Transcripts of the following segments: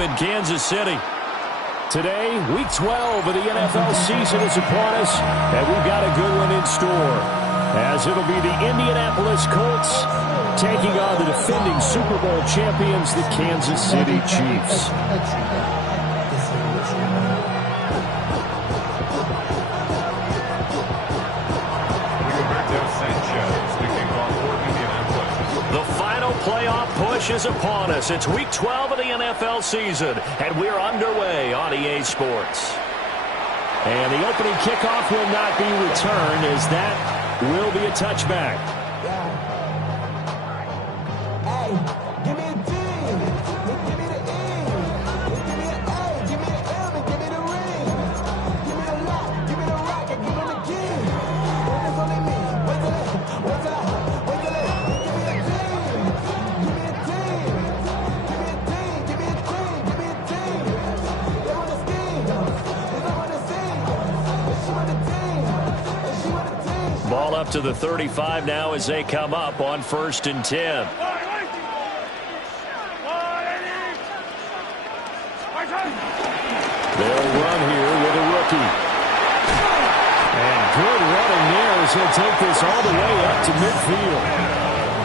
game in Kansas City. Today, Week 12 of the NFL season is upon us, and we've got a good one in store, as it'll be the Indianapolis Colts taking on the defending Super Bowl champions, the Kansas City Chiefs. The final playoff push is upon us. It's Week 12 of the NFL season, and we're underway on EA Sports. And the opening kickoff will not be returned, as that will be a touchback. Ball up to the 35 now as they come up on 1st and 10. They'll run here with a rookie. And good running there as he'll take this all the way up to midfield.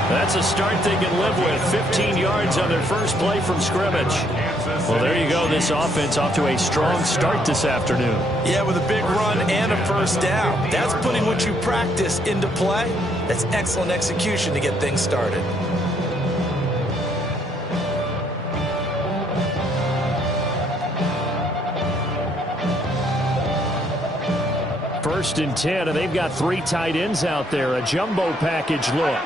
That's a start they can live with. 15 yards on their first play from scrimmage. Well, there you go. This offense off to a strong start this afternoon. Yeah, with a big run and a first down. That's putting what you practice into play. That's excellent execution to get things started. First and 10, and they've got 3 tight ends out there. A jumbo package look.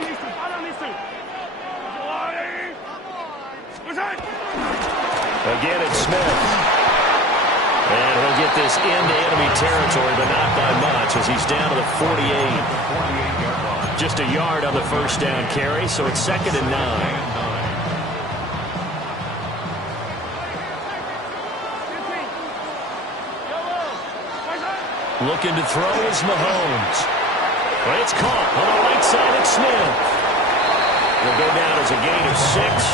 Again, it's Smith. And he'll get this into enemy territory, but not by much, as he's down to the 48. Just a yard on the first down carry, so it's 2nd and 9. Looking to throw is Mahomes. But it's caught on the right side of Smith. Will go down as a gain of 6.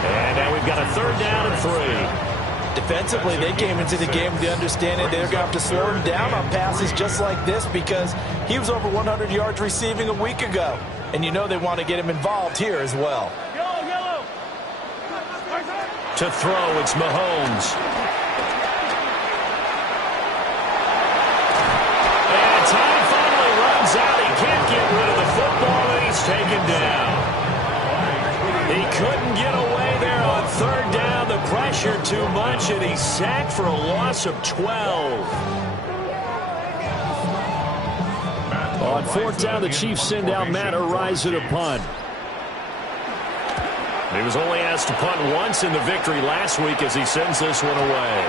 And now we've got a 3rd down and 3. Defensively, they came into the game with the understanding they're going to have to slow him down on passes just like this, because he was over 100 yards receiving a week ago. And you know they want to get him involved here as well. To throw, it's Mahomes. And time finally runs out. He can't get rid of the football, and he's taken down. He couldn't get away there on 3rd down. The pressure too much, and he's sacked for a loss of 12. On 4th down, the Chiefs send out Matt Yr1 to punt. He was only asked to punt once in the victory last week as he sends this one away.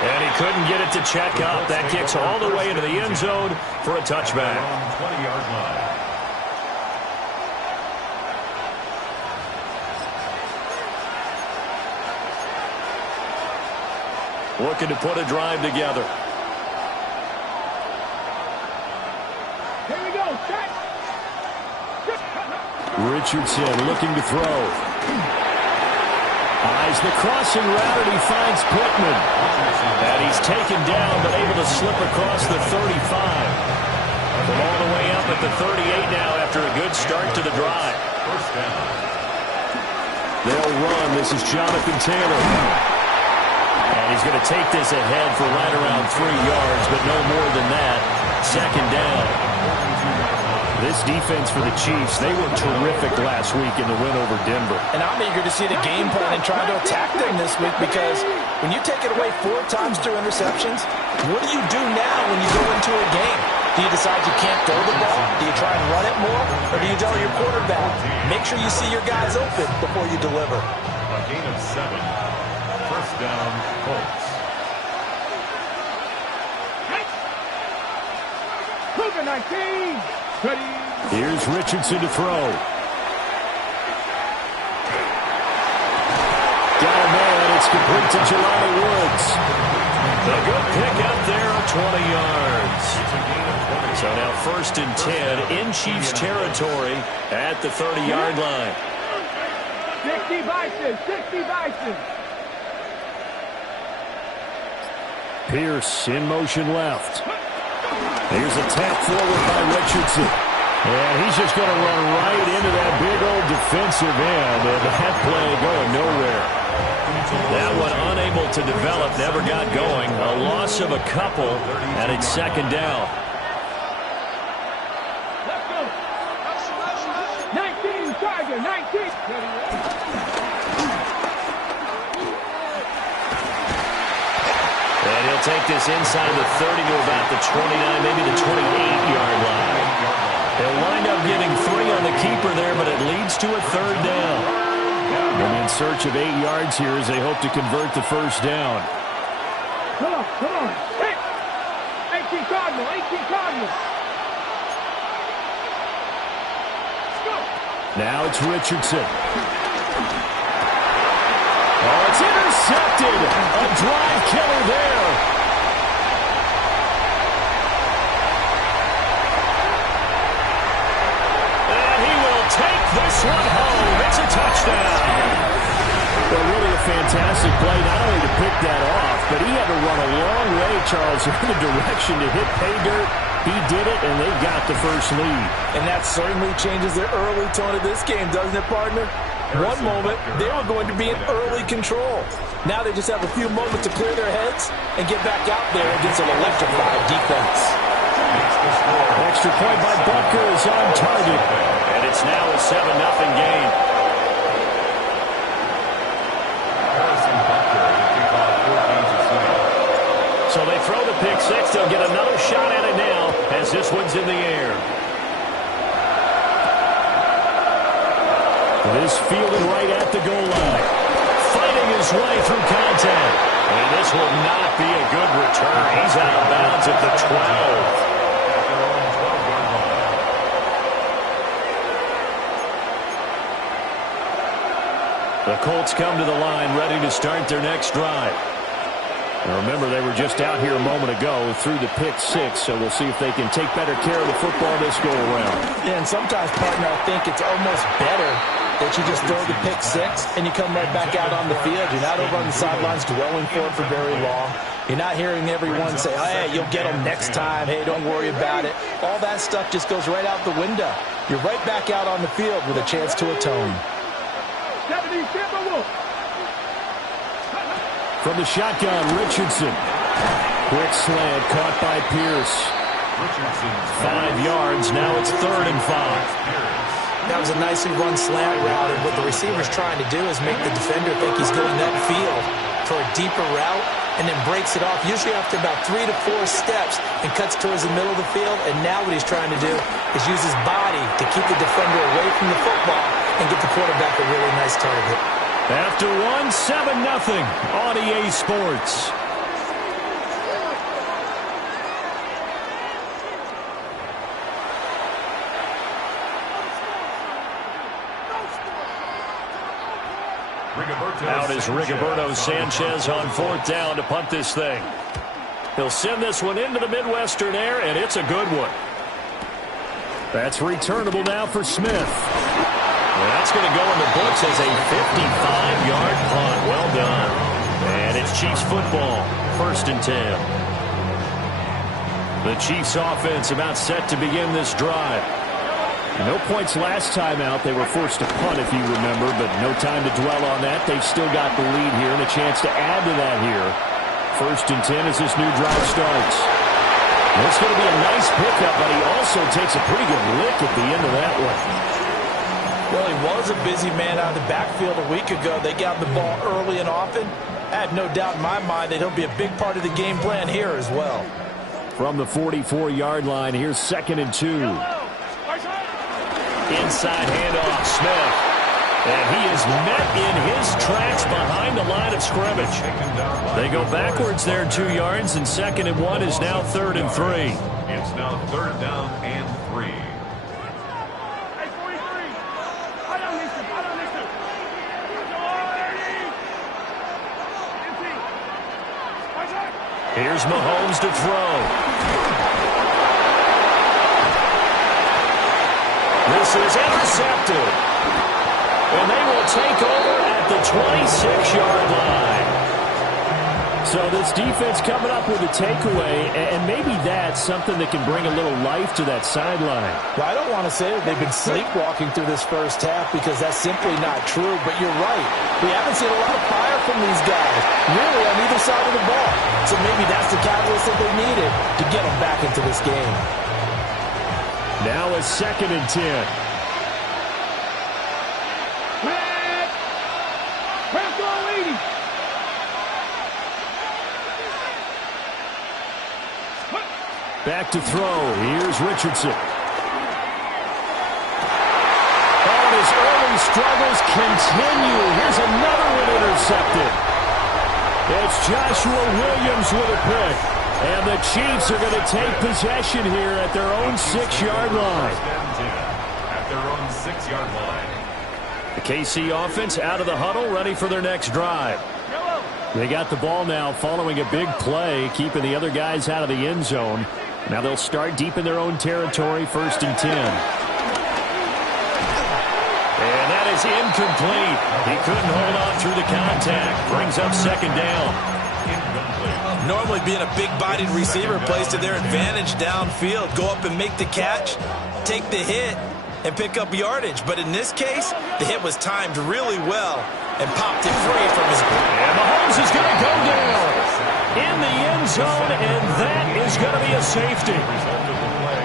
And he couldn't get it to check up. That kicks all the way into the end zone for a touchback. 20-yard line. Looking to put a drive together. Here we go. Set. Richardson looking to throw. Eyes the crossing route, and he finds Pittman. And he's taken down, but able to slip across the 35. From all the way up at the 38 now after a good start to the drive. First down. They'll run. This is Jonathan Taylor. And he's going to take this ahead for right around 3 yards, but no more than that. 2nd down. This defense for the Chiefs, they were terrific last week in the win over Denver. And I'm eager to see the game plan and try to attack them this week, because when you take it away 4 times through interceptions, what do you do now when you go into a game? Do you decide you can't throw the ball? Do you try and run it more? Or do you tell your quarterback, make sure you see your guys open before you deliver? A gain of 7. First down, Colts. Cougar 19. Ready. Here's Richardson to throw. Got a man. It's complete to Jelani Woods. A good pick up there of 20 yards. So now 1st and 10 in Chiefs territory at the 30-yard line. 60 Bison. 60 Bison. Pierce in motion left. Here's a tap forward by Richardson. And he's just going to run right into that big old defensive end, and that play going nowhere. That one unable to develop, never got going. A loss of a couple, and it's second down. Let's go. 19, Tiger, 19. And he'll take this inside the 30 to about the 29, maybe the 28-yard line. They'll wind up getting 3 on the keeper there, but it leads to a third down. And in search of 8 yards here as they hope to convert the first down. Come on. Hey, 18 Cardinal, 18 Cardinal. Let's go. Now it's Richardson. Oh, it's intercepted. A drive killer there. And he will take this one home. It's a touchdown. Well, really a fantastic play, not only to pick that off, but he had to run a long way, Charles, in the direction to hit pay dirt. He did it, and they got the first lead. And that certainly changes the early tone of this game, doesn't it, partner? One moment, they were going to be in early control. Now they just have a few moments to clear their heads and get back out there against an electrified defense. Extra point by Butker is on target. And it's now a 7-0 game. So they throw the pick six. They'll get another shot at it now as this one's in the air. This fielded right at the goal line. Fighting his way through contact. And this will not be a good return. He's out of bounds at the 12. The Colts come to the line ready to start their next drive. And remember, they were just out here a moment ago through the pick six, so we'll see if they can take better care of the football this go-around. Yeah, and sometimes, partner, I think it's almost better that you just throw the pick six and you come right back out on the field. You're not over on the sidelines dwelling for it for very long. You're not hearing everyone say, oh, hey, you'll get them next time. Hey, don't worry about it. All that stuff just goes right out the window. You're right back out on the field with a chance to atone. From the shotgun, Richardson. Quick slant caught by Pierce. 5 yards. Now it's 3rd and 5. That was a nicely run slant route, and what the receiver's trying to do is make the defender think he's going upfield for a deeper route and then breaks it off, usually after about 3 to 4 steps, and cuts towards the middle of the field. And now what he's trying to do is use his body to keep the defender away from the football and get the quarterback a really nice target. After one, 7-0 on EA Sports. Out is Rigoberto Sanchez on 4th down to punt this thing. He'll send this one into the Midwestern air, and it's a good one. That's returnable now for Smith. Well, that's going to go in the books as a 55-yard punt. Well done. And it's Chiefs football, 1st and 10. The Chiefs offense about set to begin this drive. No points last time out. They were forced to punt, if you remember, but no time to dwell on that. They've still got the lead here and a chance to add to that here. 1st and 10 as this new drive starts. And it's going to be a nice pickup, but he also takes a pretty good lick at the end of that one. Well, he was a busy man out of the backfield a week ago. They got the ball early and often. I have no doubt in my mind that he'll be a big part of the game plan here as well. From the 44-yard line, here's 2nd and 2. Inside handoff, Smith. And he is met in his tracks behind the line of scrimmage. They go backwards there 2 yards, and 2nd and 1 is now 3rd and 3. It's now 3rd down and 3. Here's Mahomes to throw. This is intercepted. And they will take over at the 26-yard line. So this defense coming up with a takeaway, and maybe that's something that can bring a little life to that sideline. Well, I don't want to say that they've been sleepwalking through this first half because that's simply not true, but you're right. We haven't seen a lot of fire from these guys, really on either side of the ball. So maybe that's the catalyst that they needed to get them back into this game. Now a 2nd and 10. Back to throw. Here's Richardson. Oh, his early struggles continue. Here's another one intercepted. It's Joshua Williams with a pick. And the Chiefs are going to take possession here at their own 6-yard line. At their own 6-yard line. The KC offense out of the huddle, ready for their next drive. They got the ball now following a big play, keeping the other guys out of the end zone. Now they'll start deep in their own territory, 1st and 10. And that is incomplete. He couldn't hold on through the contact. Brings up 2nd down. Normally being a big-bodied receiver plays to their advantage downfield. Go up and make the catch, take the hit, and pick up yardage. But in this case, the hit was timed really well and popped it free from his grip. And Mahomes is going to go down in the end zone, and that is going to be a safety.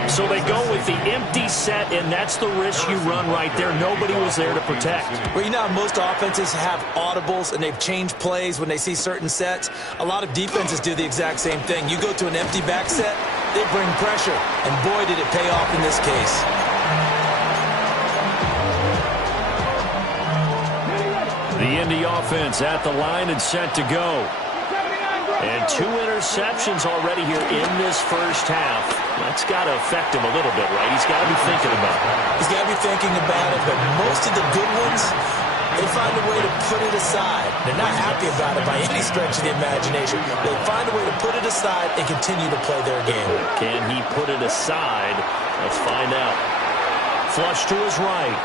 So they go with the empty set, and that's the risk you run right there. Nobody was there to protect. Well, you know how most offenses have audibles, and they've changed plays when they see certain sets. A lot of defenses do the exact same thing. You go to an empty back set, they bring pressure, and boy, did it pay off in this case. The Indy offense at the line and set to go. And 2 interceptions already here in this first half. That's got to affect him a little bit, right? He's got to be thinking about it. He's got to be thinking about it, but most of the good ones, they find a way to put it aside. They're not happy about it by any stretch of the imagination. They find a way to put it aside and continue to play their game. Can he put it aside? Let's find out. Flush to his right.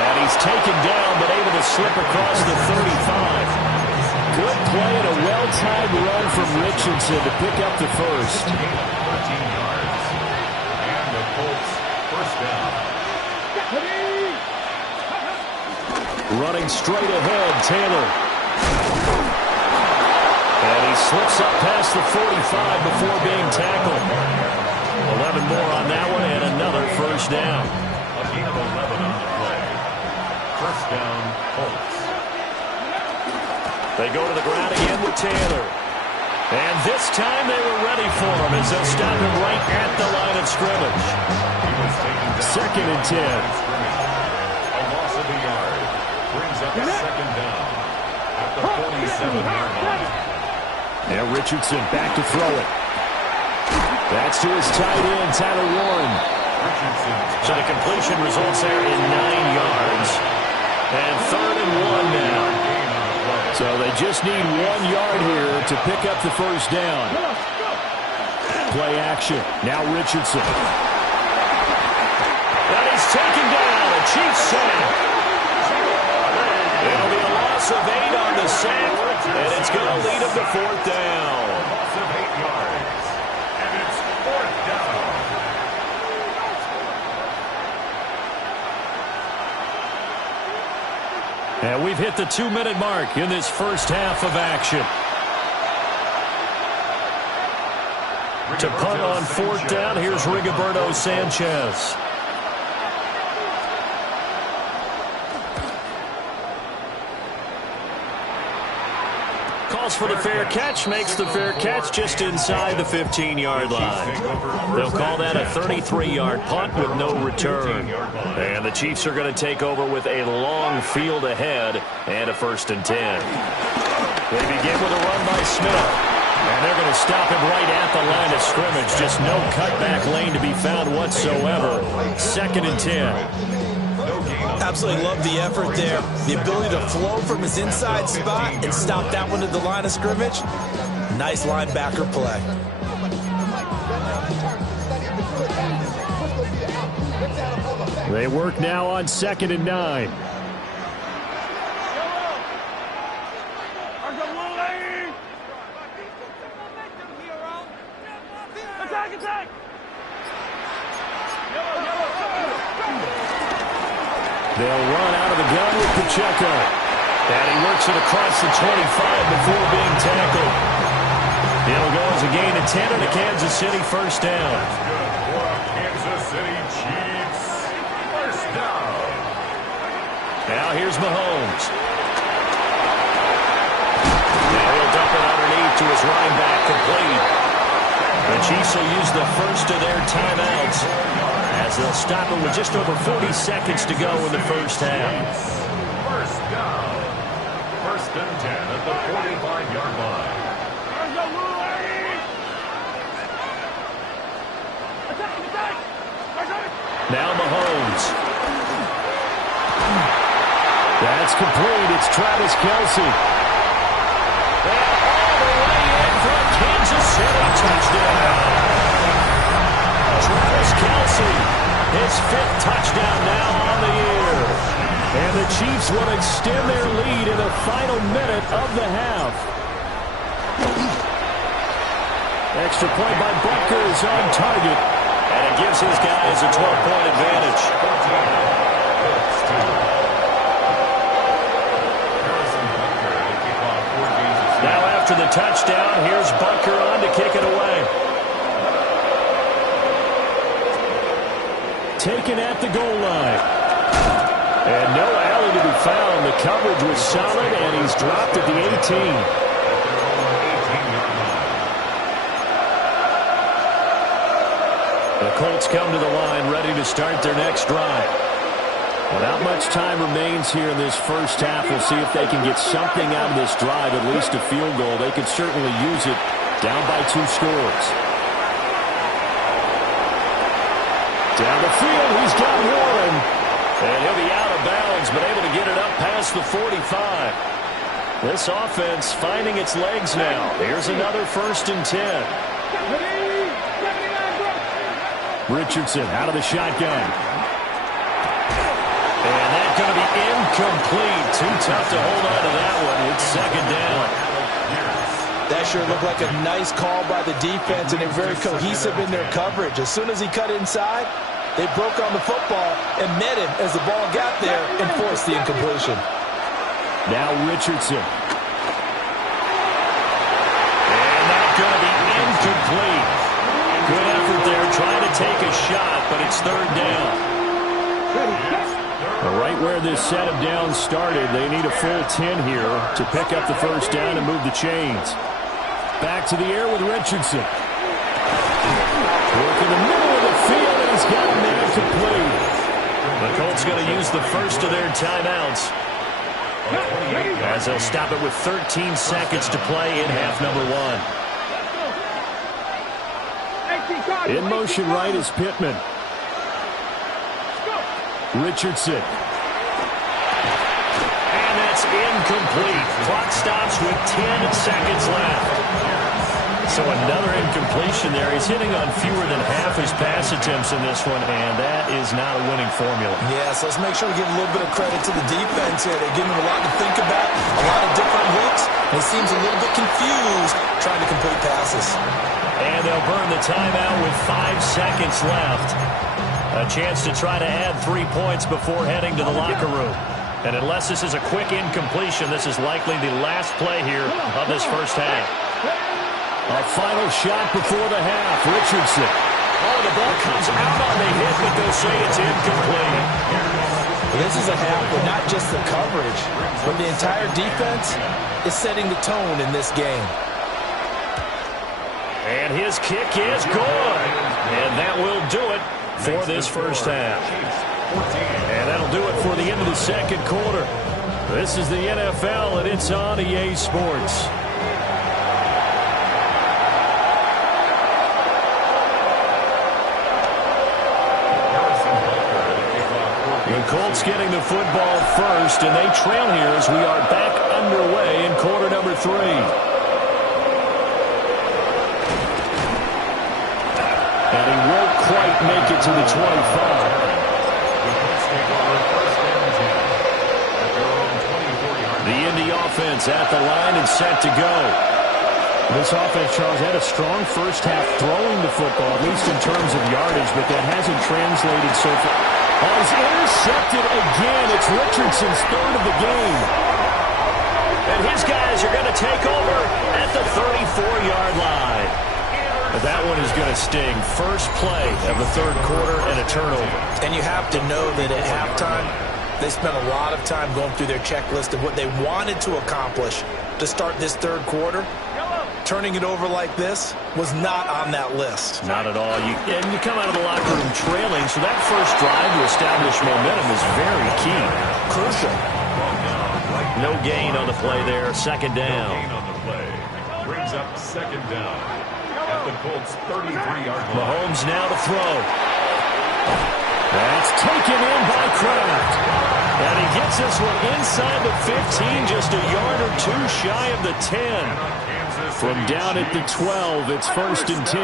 And he's taken down, but able to slip across the 35. Good play and a well-timed run from Richardson to pick up the first. 13 yards. And the Colts, 1st down. Running straight ahead, Taylor. And he slips up past the 45 before being tackled. 11 more on that one and another 1st down. A gain of 11 on the play. 1st down, Colts. They go to the ground again with Taylor. And this time they were ready for him as they'll stop him right at the line of scrimmage. 2nd and 10. A loss of a yard. Brings up a 2nd down at the 47-yard line. Now Richardson back to throw it. That's to his tight end, Tyler Warren. So the completion results there in 9 yards. And 3rd and 1 now. So they just need 1 yard here to pick up the 1st down. Play action. Now Richardson. And he's taken down. A Chiefs sack. It'll be a loss of 8 on the sack, and it's going to lead him to 4th down. Loss of 8 yards. And it's 4th down. And we've hit the 2-minute mark in this first half of action. To punt on 4th down, here's Rigoberto Sanchez. Calls for the fair catch, makes the fair catch just inside the 15-yard line. They'll call that a 33-yard punt with no return. And the Chiefs are going to take over with a long field ahead and a 1st and 10. They begin with a run by Smith. And they're going to stop him right at the line of scrimmage. Just no cutback lane to be found whatsoever. 2nd and 10. Absolutely love the effort there. The ability to flow from his inside spot and stop that one at the line of scrimmage. Nice linebacker play. They work now on 2nd and 9. They'll run out of the gun with Pacheco. And he works it across the 25 before being tackled. It'll go as a gain of 10 and a Kansas City first down. That's good for a Kansas City Chiefs. First down. Now here's Mahomes. Now he'll dump it underneath to his running back, complete. The Chiefs will use the first of their timeouts as they'll stop it with just over 40 seconds to go in the first half. First down. First and 10 at the 45-yard line. Now Mahomes. That's complete. It's Travis Kelce. And all the way in for a Kansas City touchdown. Travis Kelce, his 5th touchdown now on the year. And the Chiefs will extend their lead in the final minute of the half. Extra point by Butker is on target. And it gives his guys a 12-point advantage. Now after the touchdown, here's Butker on to kick it away. Taken at the goal line. And no alley to be found. The coverage was solid, and he's dropped at the 18. The Colts come to the line, ready to start their next drive. Not much time remains here in this first half. We'll see if they can get something out of this drive, at least a field goal. They could certainly use it, down by 2 scores. Down the field, he's got one. And he'll be out of bounds, but able to get it up past the 45. This offense finding its legs now. Here's another first and 10. Richardson out of the shotgun. And that's going to be incomplete. Too tough to hold on to that one. It's second down. That sure looked like a nice call by the defense, and they're very cohesive in their coverage. As soon as he cut inside, they broke on the football and met him as the ball got there and forced the incompletion. Now Richardson. And that's going to be incomplete. Good effort there, trying to take a shot, but it's third down. Right where this set of downs started, they need a full 10 here to pick up the first down and move the chains. Back to the air with Richardson. Work in the middle of the field, and he's got a man complete. The Colts going to use the first of their timeouts as they'll stop it with 13 seconds to play in half number 1. In motion right is Pittman. Richardson. And that's incomplete. Clock stops with 10 seconds left. So another incompletion there. He's hitting on fewer than half his pass attempts in this one, and that is not a winning formula. Yeah, so let's make sure we give a little bit of credit to the defense here. They're giving him a lot to think about, a lot of different looks, and he seems a little bit confused trying to complete passes. And they'll burn the timeout with 5 seconds left. A chance to try to add 3 points before heading to the locker room. And unless this is a quick incompletion, this is likely the last play here of this first half. A final shot before the half. Richardson. Oh, the ball comes out on the hit, but they'll say it's incomplete. This is a half where not just the coverage, but the entire defense is setting the tone in this game. And his kick is good. And that will do it for this first half. And that'll do it for the end of the second quarter. This is the NFL, and it's on EA Sports. The Colts getting the football first, and they trail here as we are back underway in quarter number 3. And he won't quite make it to the 25. The Indy offense at the line and set to go. This offense, Charles, had a strong first half throwing the football, at least in terms of yardage, but that hasn't translated so far. Oh, he's intercepted again. It's Richardson's third of the game. And his guys are going to take over at the 34-yard line. But that one is going to sting. First play of the third quarter and a turnover. And you have to know that at halftime, they spent a lot of time going through their checklist of what they wanted to accomplish to start this third quarter. Turning it over like this was not on that list. Not at all. And you come out of the locker room trailing, so that first drive to establish momentum is very key. Crucial. No gain on the play there. Second down. No gain on the play. Brings up second down at the Colts' 33-yard line. Mahomes now to throw. That's taken in by Kraft. And he gets this one inside the 15, just a yard or two shy of the 10. From down at the 12, it's first and 10.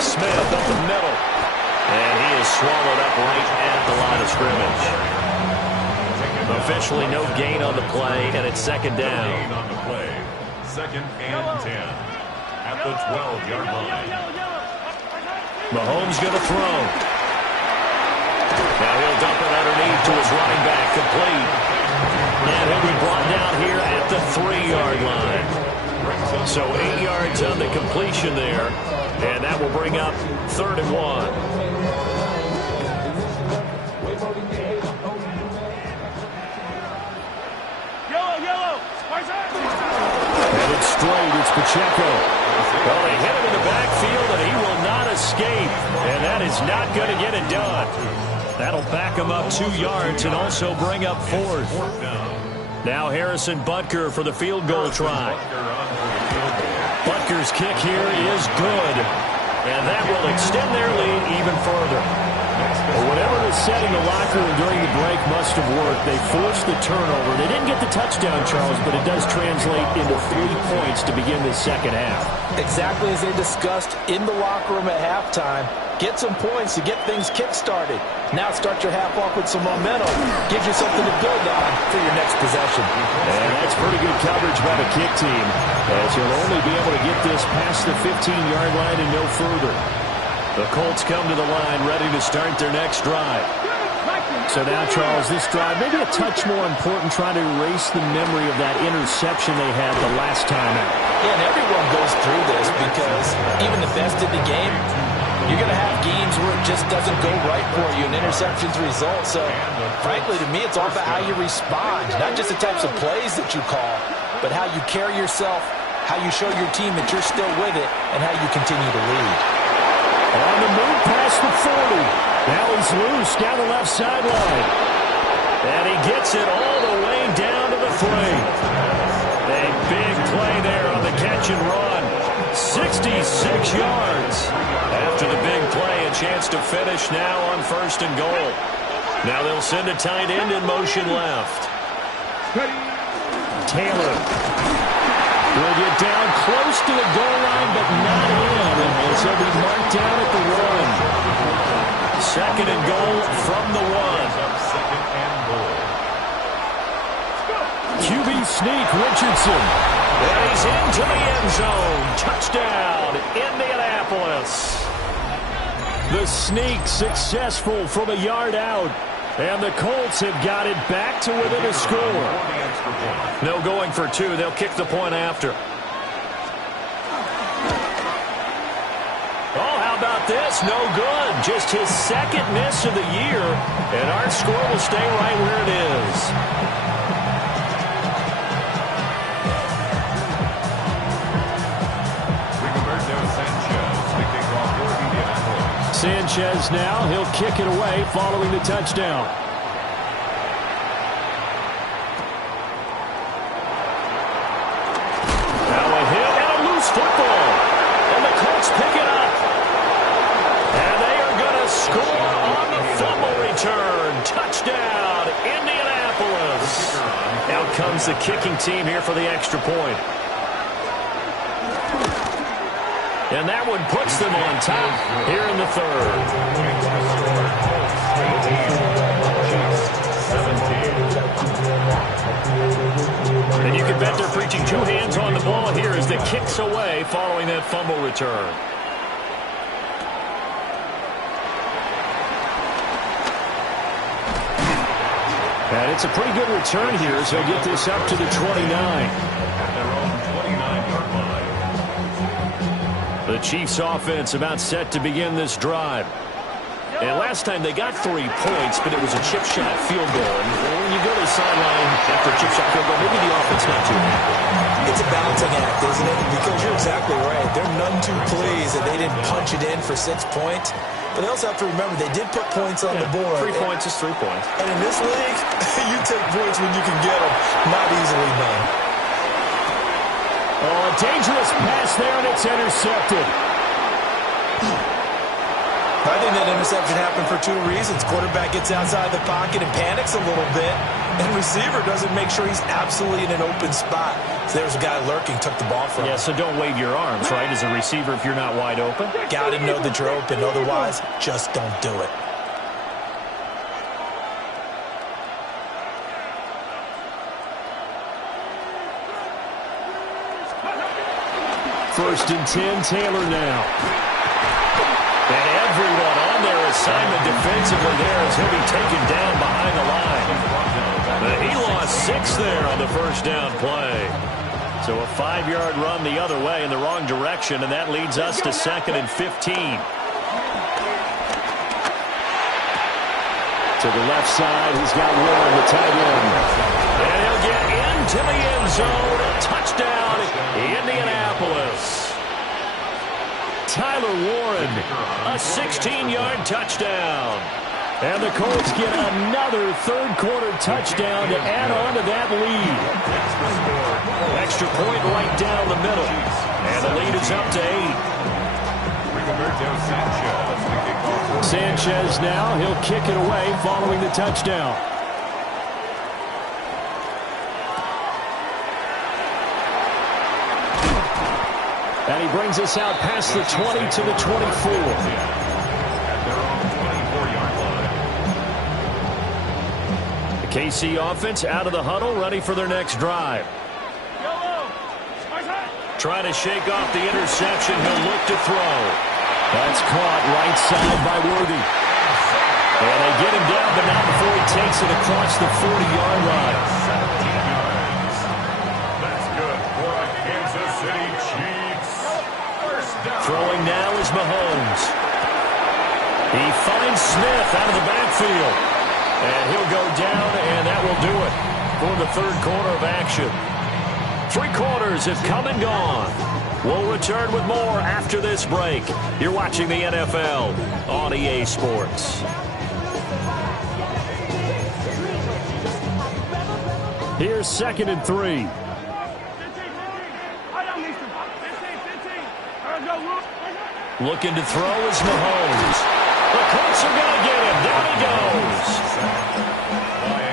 Smith up the middle. And he is swallowed up right at the line of scrimmage. Officially no gain on the play, and it's second down. Gain on the play. Second and 10 at the 12-yard line. Mahomes going to throw. Now he'll dump it underneath to his running back, complete. And he'll be brought down here at the 3-yard line. So 8 yards on the completion there. And that will bring up third and 1. Headed straight, it's Pacheco. Well, they hit him in the backfield, and he will not escape. And that is not going to get it done. That'll back him up 2 yards and also bring up fourth. Now Harrison Butker for the field goal try. Butker's kick here is good. And that will extend their lead even further. Well, whatever was said in the locker room during the break must have worked. They forced the turnover. They didn't get the touchdown, Charles, but it does translate into 3 points to begin the second half. Exactly as they discussed in the locker room at halftime. Get some points to get things kick-started. Now start your half off with some momentum. Gives you something to build on for your next possession. And that's pretty good coverage by the kick team, as you'll only be able to get this past the 15-yard line and no further. The Colts come to the line ready to start their next drive. So now, Charles, this drive maybe a touch more important, trying to erase the memory of that interception they had the last time out. Yeah, and everyone goes through this because even the best in the game, you're going to have games where it just doesn't go right for you and interceptions result. So, frankly, to me, it's all about how you respond, not just the types of plays that you call, but how you carry yourself, how you show your team that you're still with it, and how you continue to lead. On the move past the 40. Now he's loose down the left sideline. And he gets it all the way down to the 3. A big play there on the catch and run. 66 yards. After the big play, a chance to finish now on first and goal. Now they'll send a tight end in motion left. Taylor will get down close to the goal line, but not in. As he'll be marked down at the 1. Second and goal from the 1. Second and goal. QB sneak, Richardson. And he's into the end zone. Touchdown, Indianapolis. The sneak successful from a yard out. And the Colts have got it back to within a score. No going for 2. They'll kick the point after. Oh, how about this? No good. Just his second miss of the year. And our score will stay right where it is. Sanchez now, he'll kick it away following the touchdown. Now a hit and a loose football. And the Colts pick it up. And they are going to score on the fumble return. Touchdown, Indianapolis. Out comes the kicking team here for the extra point. And that one puts them on top here in the third. And You can bet they're preaching two hands on the ball here as the kick's away following that fumble return. And it's a pretty good return here as they'll get this up to the 29. At their own 29-yard line. The Chiefs offense about set to begin this drive. And last time they got 3 points, but it was a chip shot field goal. And when you go to the sideline after a chip shot field goal, maybe the offense not too happy. It's a balancing act, isn't it? Because you're exactly right. They're none too pleased that they didn't punch it in for 6 points. But they also have to remember they did put points on the board. 3 points is 3 points. And in this league, you take points when you can get them. Not easily done. Oh, a dangerous pass there, and it's intercepted. I think that interception happened for 2 reasons. Quarterback gets outside the pocket and panics a little bit, and receiver doesn't make sure he's absolutely in an open spot. So there's a guy lurking, took the ball from him. Yeah, so don't wave your arms, right, as a receiver if you're not wide open. Got to know that you're open. Otherwise, just don't do it. First and 10, Taylor now. And everyone on their assignment defensively there as he'll be taken down behind the line. He lost 6 there on the first down play. So a 5-yard run the other way in the wrong direction, and that leads us to 2nd and 15. To the left side, he's got Warren, the tight end. And he'll get into the end zone. Touchdown, Indianapolis. Tyler Warren, a 16-yard touchdown. And the Colts get another third-quarter touchdown to add on to that lead. Extra point right down the middle. And the lead is up to 8. Sanchez now, he'll kick it away following the touchdown. And he brings us out past the 20 to the 24. At their own 24-yard line. The KC offense out of the huddle, ready for their next drive. Trying to shake off the interception. He'll look to throw. That's caught right side by Worthy. And they get him down, but not before he takes it across the 40-yard line. 17 yards. That's good for a Kansas City Chiefs. First down. Throwing now is Mahomes. He finds Smith out of the backfield. And he'll go down, and that will do it for the third quarter of action. 3 quarters have come and gone. We'll return with more after this break. You're watching the NFL on EA Sports. Here's 2nd and 3. Looking to throw is Mahomes. The Colts are going to get him. Down he goes.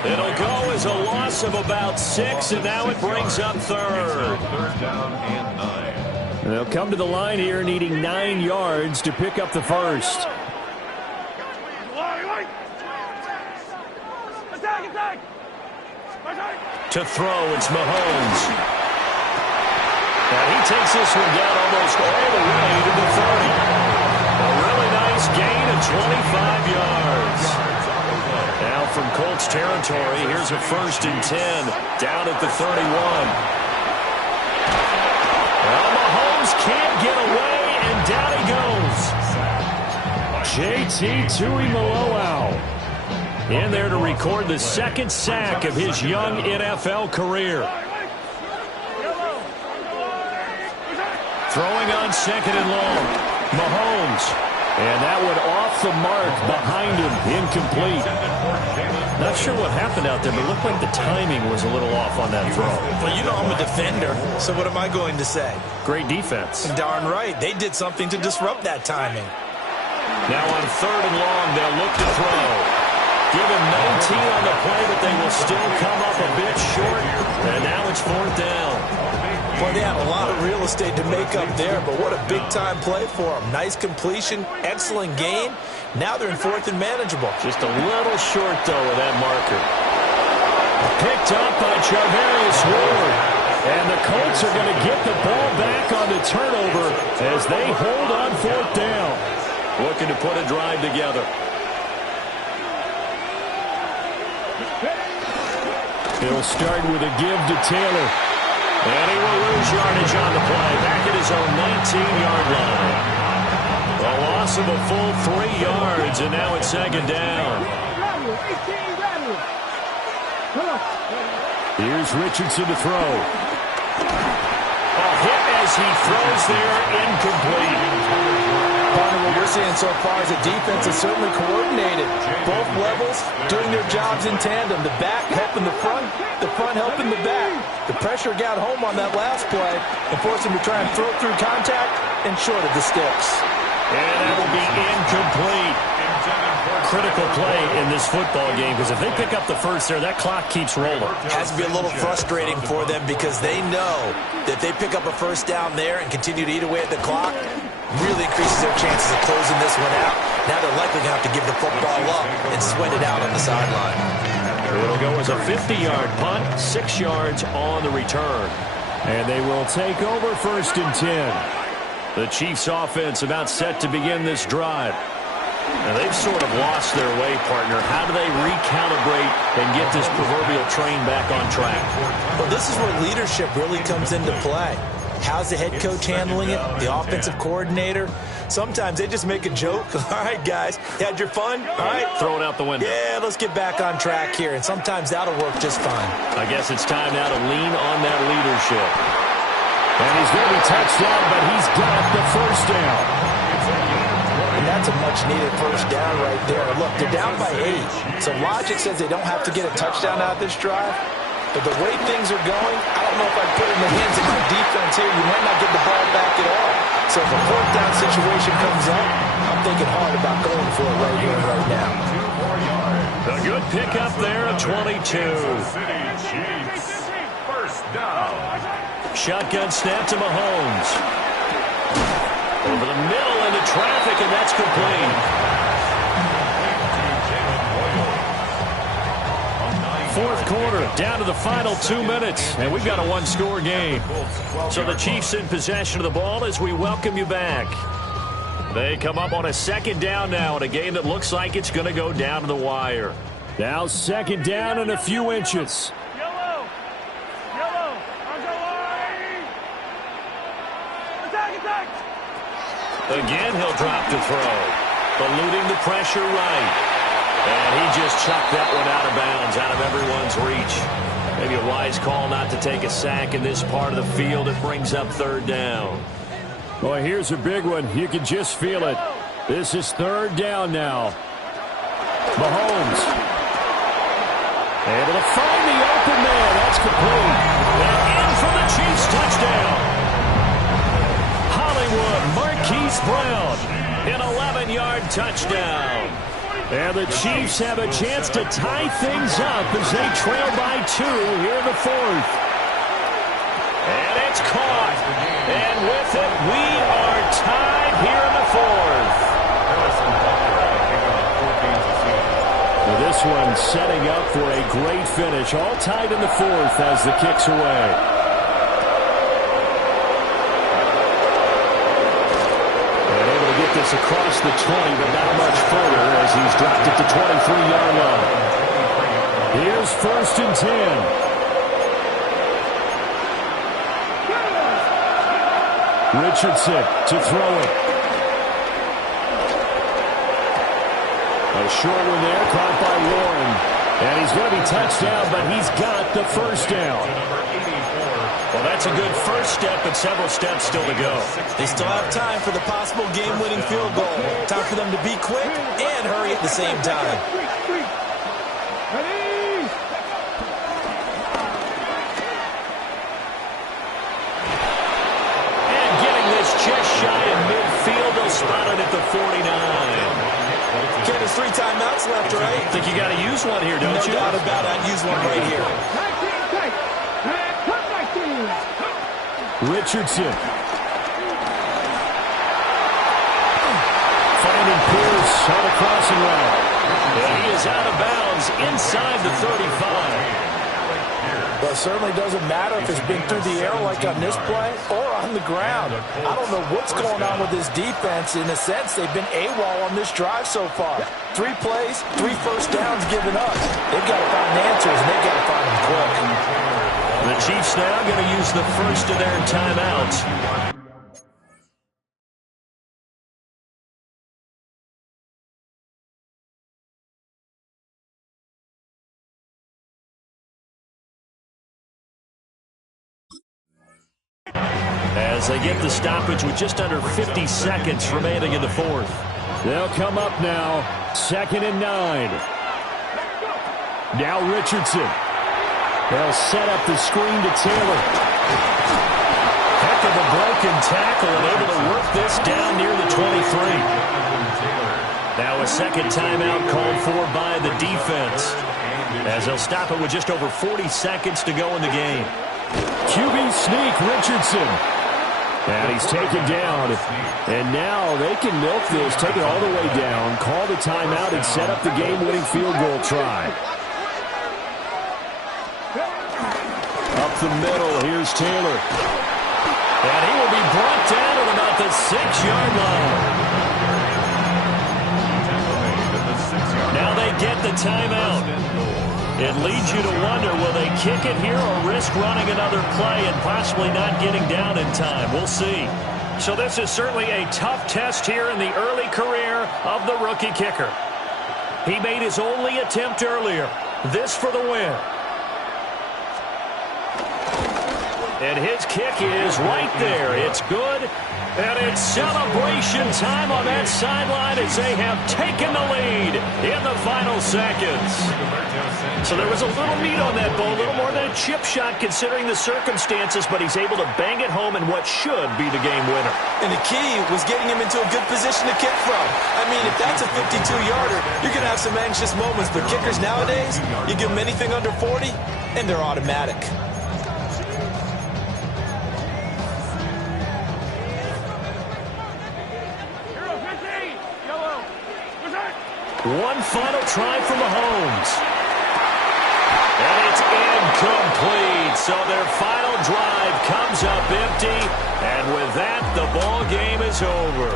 It'll go as a loss of about 6, and now it brings up third. Third down and 9. They'll come to the line here needing 9 yards to pick up the first. To throw, it's Mahomes. And he takes this one down almost all the way to the 30. A really nice gain of 25 yards. Now from Colts territory, here's a 1st and 10 down at the 31. Well, Mahomes can't get away, and down he goes. JT Tuimoloau in there to record the 2nd sack of his young NFL career. Throwing on 2nd and long. Mahomes. And that one off the mark behind him. Incomplete. Not sure what happened out there, but it looked like the timing was a little off on that throw. Well, you know I'm a defender, so what am I going to say? Great defense. Darn right. They did something to disrupt that timing. Now on 3rd and long, they'll look to throw. Give him 19 on the play, but they will still come up a bit short. And now it's 4th down. Boy, they had a lot of real estate to make up there, but what a big-time play for them. Nice completion, excellent gain. Now they're in 4th and manageable. Just a little short, though, of that marker. Picked up by Charvarius Ward. And the Colts are going to get the ball back on the turnover as they hold on 4th down. Looking to put a drive together. He'll start with a give to Taylor. And he will lose yardage on the play. Back at his own 19-yard line. A loss of a full 3 yards, and now it's 2nd down. Here's Richardson to throw. A hit as he throws there, incomplete. What we're seeing so far is the defense is certainly coordinated. Both levels doing their jobs in tandem. The back helping the front helping the back. The pressure got home on that last play and forced him to try and throw through contact and short of the sticks. And that will be incomplete. Critical play in this football game because if they pick up the first there, that clock keeps rolling. Has to be a little frustrating for them because they know that if they pick up a first down there and continue to eat away at the clock, really increases their chances of closing this one out. Now they're likely going to have to give the football up and sweat it out on the sideline. It'll go as a 50-yard punt, 6 yards on the return. And they will take over 1st and 10. The Chiefs offense about set to begin this drive. Now they've sort of lost their way, partner. How do they recalibrate and get this proverbial train back on track? Well, this is where leadership really comes into play. How's the head coach handling it? The offensive coordinator? Sometimes they just make a joke. All right, guys, you had your fun? All right. Throw it out the window. Yeah, let's get back on track here. And sometimes that'll work just fine. I guess it's time now to lean on that leadership. And he's going to be touched down, but he's got the first down. And that's a much-needed first down right there. Look, they're down by 8. So logic says they don't have to get a touchdown out of this drive. But the way things are going, I don't know if I'd put it in the hands of my defense here. You might not get the ball back at all. So if a 4th down situation comes up, I'm thinking hard about going for it right here and right now. A good pickup there at 22. First down. Shotgun snap to Mahomes. Over the middle into traffic, and that's complete. 4th quarter, down to the final 2 minutes, and we've got a 1-score game. So the Chiefs in possession of the ball as we welcome you back. They come up on a 2nd down now in a game that looks like it's going to go down to the wire. Now 2nd down and a few inches. Yellow, on the line. Attack. Again, he'll drop to throw. Eluding the pressure right. And he just chucked that one out of bounds, out of everyone's reach. Maybe a wise call not to take a sack in this part of the field. It brings up 3rd down. Boy, here's a big one. You can just feel it. This is 3rd down now. Mahomes. Able to find the open man. That's complete. And in for the Chiefs touchdown. Hollywood Marquise Brown. An 11-yard touchdown. And the Chiefs have a chance to tie things up as they trail by 2 here in the 4th. And it's caught. And with it, we are tied here in the 4th. Well, this one setting up for a great finish. All tied in the 4th as the kick's away. This across the 20, but not much further as he's dropped it to 23-yard line. Here's 1st and 10. Richardson to throw it. A short one there, caught by Warren. And he's going to be touched down, but he's got the first down. Well, that's a good first step, but several steps still to go. They still have time for the possible game-winning field goal. Time for them to be quick and hurry at the same time. And getting this just shy of midfield, they'll spot it at the 49. Ken, there's 3 timeouts left, right? I think you got to use one here, don't you? No doubt about it. I'd use one right here. Richardson. Finding Pierce on the crossing route. And he is out of bounds inside the 35. Well, it certainly doesn't matter if it's been through the air like on this play or on the ground. I don't know what's going on with this defense. In a sense, they've been AWOL on this drive so far. 3 plays, 3 first downs given up. They've got to find answers, and they've got to find them quick. The Chiefs now going to use the first of their timeouts. As they get the stoppage with just under 50 seconds remaining in the fourth. They'll come up now, 2nd and 9. Now Richardson. They'll set up the screen to Taylor. Heck of a broken tackle and able to work this down near the 23. Now a second timeout called for by the defense, as they'll stop it with just over 40 seconds to go in the game. QB sneak, Richardson. And he's taken down. And now they can milk this, take it all the way down, call the timeout, and set up the game-winning field goal try. Up the middle, here's Taylor. And he will be brought down at about the 6-yard line. Now they get the timeout. It leads you to wonder, will they kick it here or risk running another play and possibly not getting down in time? We'll see. So this is certainly a tough test here in the early career of the rookie kicker. He made his only attempt earlier. This for the win. And his kick is right there. It's good. And it's celebration time on that sideline as they have taken the lead in the final seconds. So there was a little meat on that ball, a little more than a chip shot considering the circumstances, but he's able to bang it home in what should be the game winner. And the key was getting him into a good position to kick from. I mean, if that's a 52-yarder, you're going to have some anxious moments, but kickers nowadays, you give them anything under 40, and they're automatic. One final try for Mahomes. And it's incomplete. So their final drive comes up empty. And with that, the ball game is over.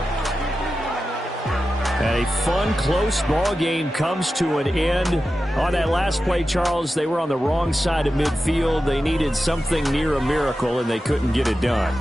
A fun, close ball game comes to an end. On that last play, Charles, they were on the wrong side of midfield. They needed something near a miracle, and they couldn't get it done.